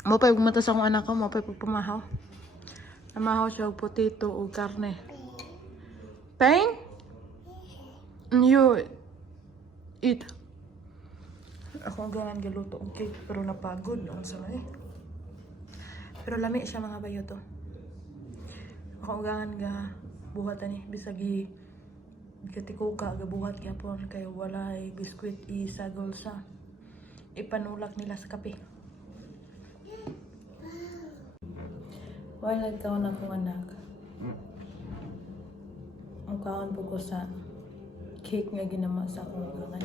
Mapay gumata sa akong anak ko, mapay pagpamahaw. Namahaw siya og potato o karne. Pain? You eat. Ako ang ganan galuto og cake pero napagod ang sama eh. Pero lami siya mga bayo to. Ako ang ganan ga buhatan eh bisagi katikuka ga buhat gyapon kay walay biskwit isagol sa ipanulak nila sa kape. Wala nagkaon akong anak. Ang kaon po ko sa cake nga ginama sa akong gangan.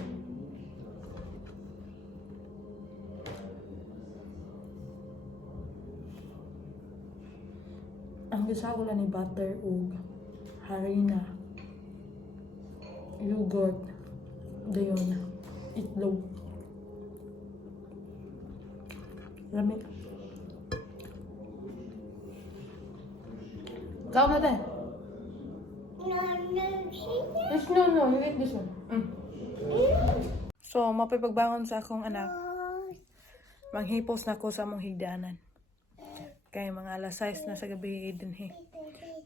Ang gisagol ni butter ug harina, yogurt, dayon, itlog. Lamig. Kau na tayo. Yes, no, you eat this one. So, mapipagbangon sa akong anak. Manghipos na ko sa mong higdanan. Kaya mga alas 6 na sa gabi din he.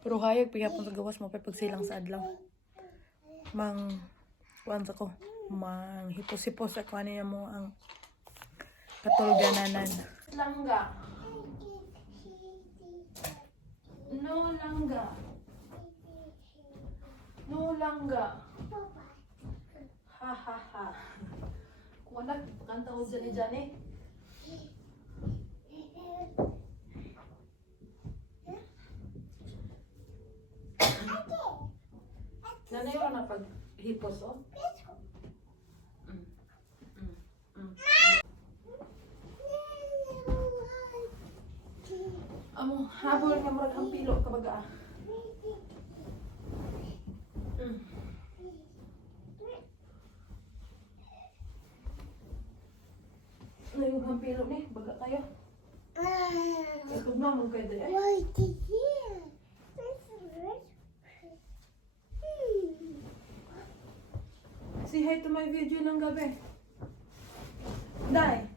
Pero hayag pihapon sa gawas mapipagsilang sa adlaw. Kuan sa ko. Manghipos-hipos sa kuan niya mo ang katulgananan. Langga. No langga. No langga. Ha ha ha. Kung anak, kanta ko dyan eh. Nanay ko na paghipos oh. Amo, habol nga murag ang pilo kabaga. Ano yung hampilo ni? Baga kayo. Ikog na mo kayo dali. Say hi to my video ng gabi. Dai.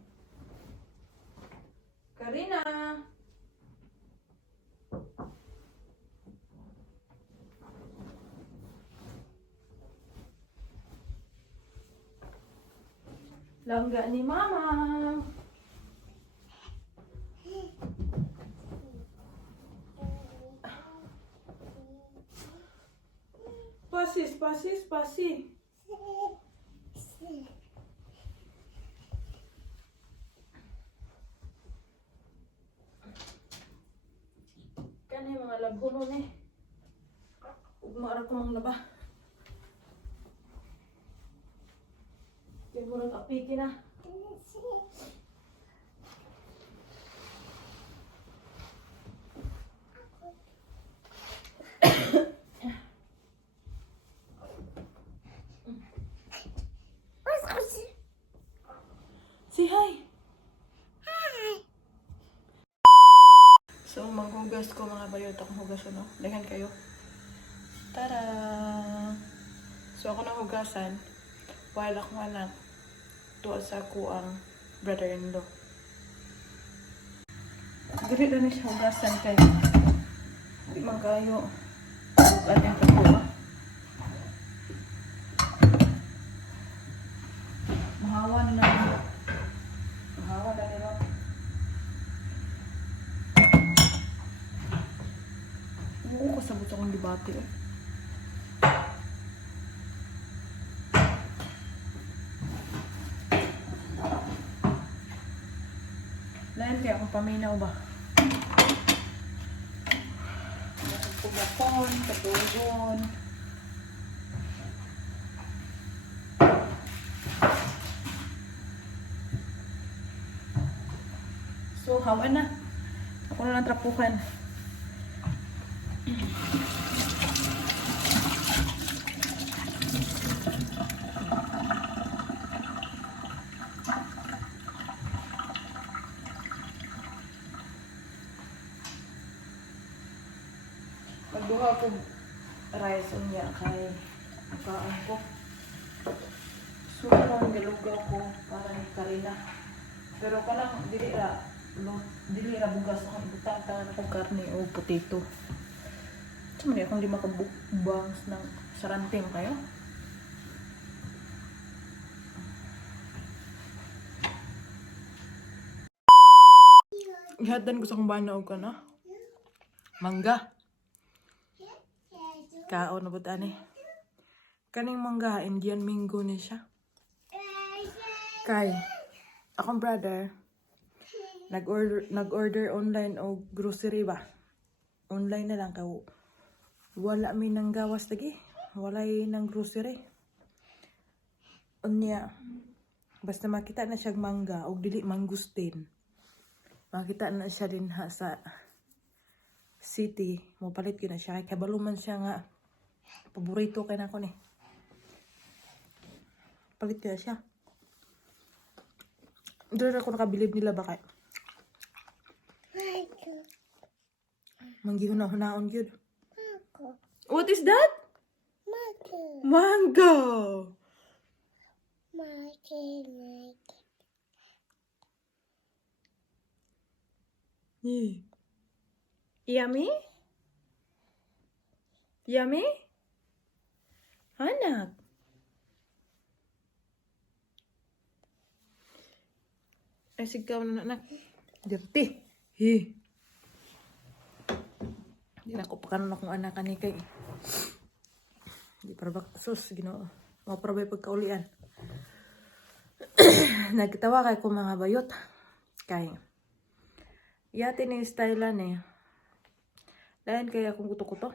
Karina. Langga ni Mama. Pasi. Kani mga labuno ni. Ugmara ko mang laba. Siguro kapiki na. Say hi. Hi. So maghugas ko mga bayot akong hugas no. Dagan kayo. Tara. So ako na hugasan. While akong anak tuwa sa ako ang brother-in-law. Dili na siya hugasan kay di man kayo bukan yung kakuha. Mahawa na nila. Oo, kasabot akong debate eh. Lain kaya akong paminaw ba? Pugapon, katugon. So, hawa na. Ako na lang trapukan. Magduha ko rice niya kay kaan ko. So, ang galugaw ko para ni Karina. Pero kanang dili ra Dili ra bugas ang ibutang tangan akong karne o potato. Sumali akong di makabukbangs ng saranting kayo. Ihadan ko sa kong bana o ka na. Mangga. Kaon na ba tani? Kaning mangga, Indian mango ni siya. Kay, akong brother, nag-order online o grocery ba? Online na lang ka. Wala may nang gawas lagi. Wala nang grocery. Unya, basta makita na siyang mangga o dili mangustin. Makita na siya din ha sa city. Mapalit ko na siya. Kaya kabalo man siya nga. Paborito kay na ako ni. Palit ko na siya. Doon ako nakabilib nila ba kay? Manggihuna-hunaon yun. What is that? Mango. Yummy? Yummy? Anak. Ay, sigaw na anak. Dirty. Hi. Hindi na ko pakanon akong anak ni kay. Hindi para ba sus, ginoo. Mga para ba pagkaulian. Nagtawa kay ko mga bayot. Kay. Yati ni style ni. Dahil kaya akong kuto-kuto.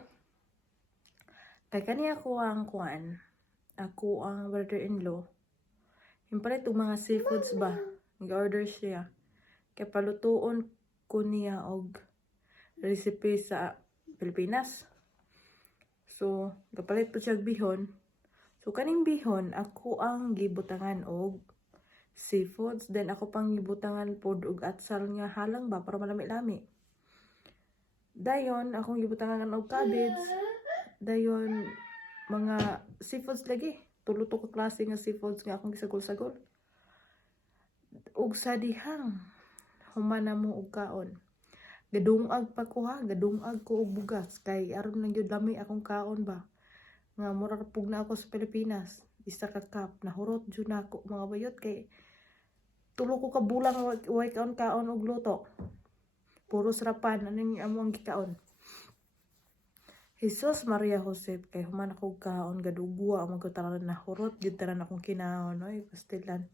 Kay kaniya ko ang kuan. Ako ang brother-in-law. Himpalit itong mga seafoods ba? Nag-order siya. Kaya palutuon ko niya og recipe sa Pilipinas. So, kapalit po siya bihon. So, kaning bihon, ako ang gibutangan og seafoods. Then, ako pang gibutangan pod og atsal nga halang ba para malami-lami. Dayon, akong gibutangan og cabbage. Dayon, mga seafoods lagi. Tulo-to ka klase nga seafoods nga akong gisagol-sagol. Ug sa dihang, humana mo og kaon. Gadungag pa ko ha, gadungag ko og bugas. Kay aron lang yun lami akong kaon ba. Nga mura pug na ako sa Pilipinas. Isa ka cup, nahurot dyan ako mga bayot. Kay tulo ko ka bulang way kaon-kaon og luto. Puro sarapan, anong among gikaon. Jesus Maria Josep, kay human ako kaon, gadugwa, amang katalan na hurot, gintaran akong kinaon, oy, pastilan.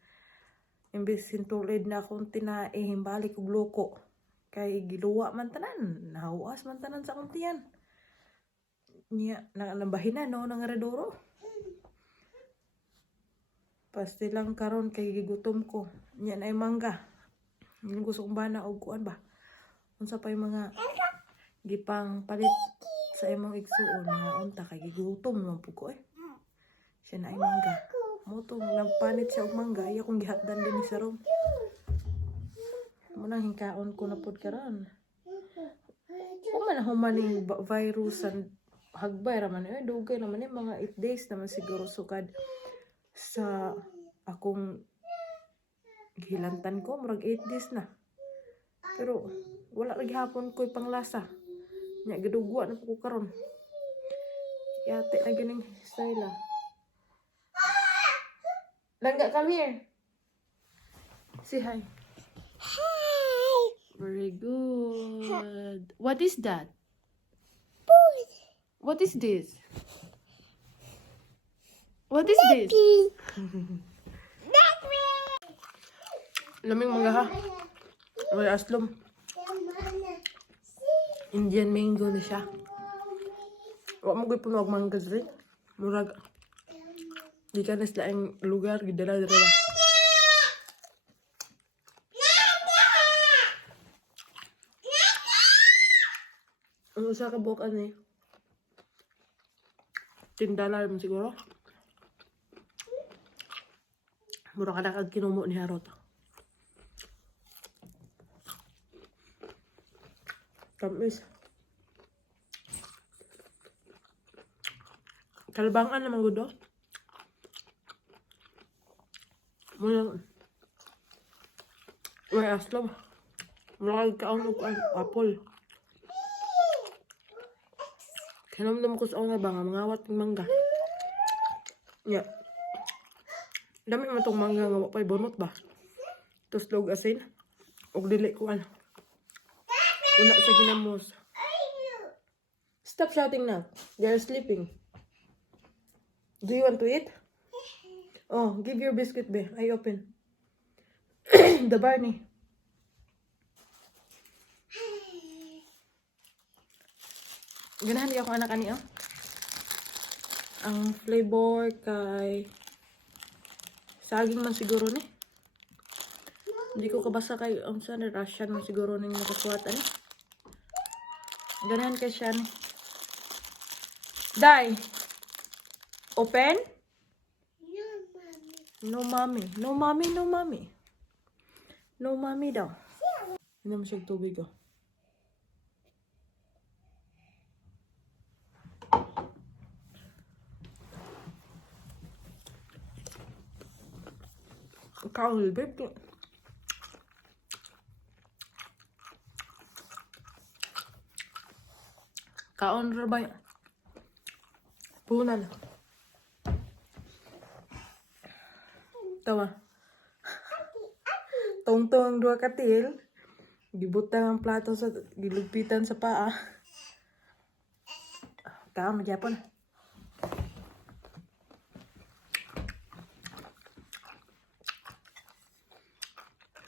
Imbis sintulid na akong tinae, himbalik og loko. Kay giluwa man tanan, nahawas man tanan sa akong tiyan. Niya, nabahinan no, ng redoro. Pastilang karon kay gigutom ko. Niya na ay mangga. Yung gusto kong bana og kuan ba. Unsa pa yung mga gipang palit sa imong igsuon nga unta kay gigutom man pud ko eh. Siya na ay mangga. Mo to nagpanit siya og mangga, iya kong gihatdan din sa room. Mo nang hingkaon ko na pud karon. Human humaning virus and hagbay raman eh dugay naman eh mga 8 days naman siguro sukad sa akong gihilantan ko murag 8 days na. Pero wala lagi hapon ko'y panglasa. Nya gidugwa na po ko karon. Yate na ganing style ah. Langga, come here. Say hi. Hi. Very good. What is that? Food. What is this? What is this? Laming mga ha. May aslom. Indian mango na siya. Wala mo gawin puno mangga rin. Murag. Di ka na sila ang lugar. Gidala-dala ba? Ano sa kabuk ano eh? $10 mo siguro. Mura ka na kag kinumo ni Harot. Tamis. Kalbangan naman gudo. Muna. May aslom. Mula kaon og apple. Kinamdam ko sa una ba nga mangawat ng mangga. Nya. Dami man tong mangga nga mapay bunot ba. Tuslog asin. Og dili ko ano. Una sa ginamos. Stop shouting now. They're sleeping. Do you want to eat? Oh, give your biscuit, be. I open. The Barney. Ganahan di ako anak ani oh. Ang flavor kay saging man siguro ni. Hindi ko kabasa kay unsa na Russian man siguro ning nakasuwat ani. Ganahan kay siya ni. Dai. Open? No mommy. No mommy, no mommy. No mommy daw. Hindi mo siya tubig oh. Kaul baby. Kaon ra ba? Punan. Tawa. Tungtong dua katil. Gibutang ang plato sa gilugpitan sa paa. Tawa magyapon.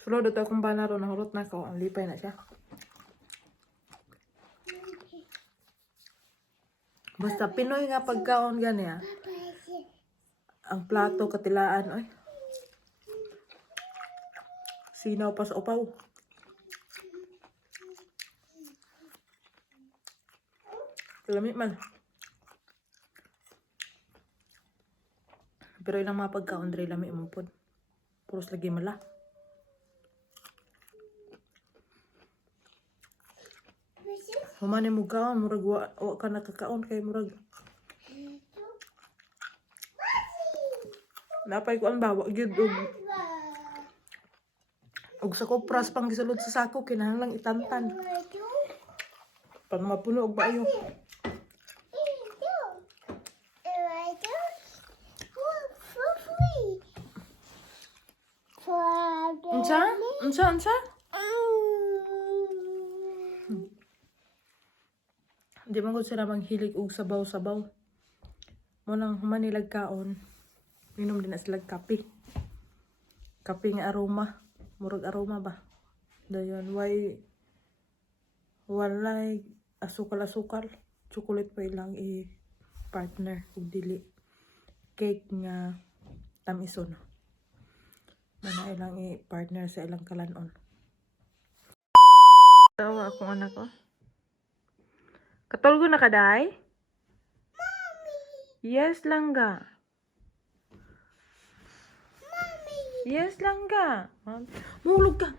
Pero dito akong banaro na hulot na ko. Ang lipay na siya. Basta Pinoy nga pagkaon gani ah. Ang plato katilaan oy. Sinaw pa sa upaw. Lami man. Pero ilang mga pagkaon dre lami man pod. Puros lagi mala. Humani mo kaon, murag wa ka nakakaon kay murag. Napay ko ang bawa gyud og sa kopras pang gisulod sa sako kinahanglang itantan. Pag mapuno og baayo. Unsa? Di man gud sila manghilig og sabaw-sabaw. Mo nang human nilag kaon. Minom din na sila kape. Kape nga aroma. Murag aroma ba? Dayon walay asukal-asukal. Chocolate pa ilang partner ug dili. Cake nga tamison. Mana ilang partner sa ilang kalanon. Tawa akong anak ko. Katulgo na ka, day? Mommy! Yes, langga. Mommy! Yes, langga. Mulog ka.